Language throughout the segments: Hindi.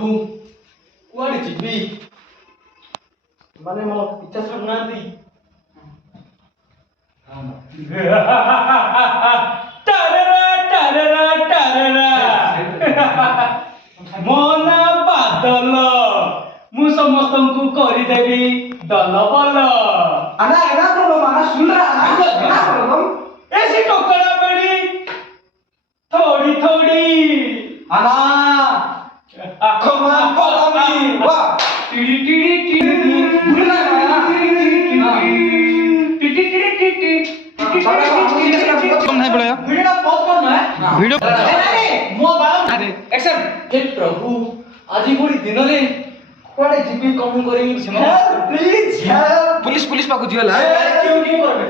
कुआड़े जीवी माने मो इच्छा सब नांदी टाररा टाररा टाररा मोना बादल मु समस्तंकु करि देबी दल बल अना एना प्रॉब्लम आना सुन रहा है एना प्रॉब्लम ऐसी टोकरा बड़ी थोड़ी थोड़ी अना खमा पलामी वाह टिड़ी टिड़ी टिड़ी भूलना है कम नहीं पड़ेगा वीडियो पॉज करना है वीडियो अरे मो बाल अरे एक्शन हे प्रभु आज गोड़ी दिन रे कुआड़े जीवी कम करेंगे प्लीज हेल्प पुलिस पुलिस पाको जियला क्यों नहीं करबे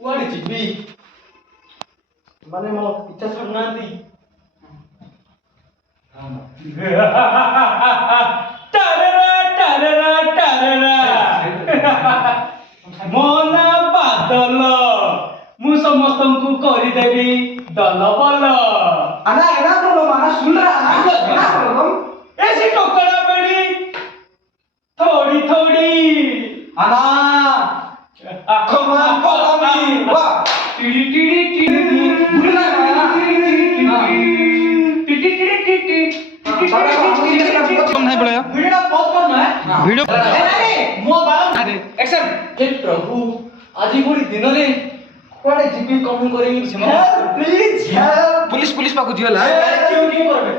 कुआड़े जीवी माने मो इच्छा सब नांदी टाररा टाररा टाररा मोना बादल मु समस्तंकु करि देबी दल बल अना एना प्रॉब्लम आना सुन रहा है एना प्रॉब्लम ऐसी टोकरा बड़ी थोड़ी थोड़ी अना खमा पलामी वाह टिड़ी टिड़ी टिड़ी भूलना है टिड़ी टिड़ी टिड़ी कम नहीं पड़ेगा वीडियो पॉज करना है वीडियो अरे मो बाल अरे एक्शन हे प्रभु आज गोड़ी दिन रे कुआड़े जीवी कम करेंगे प्लीज हेल्प पुलिस पुलिस पाको जियला क्यों नहीं करबे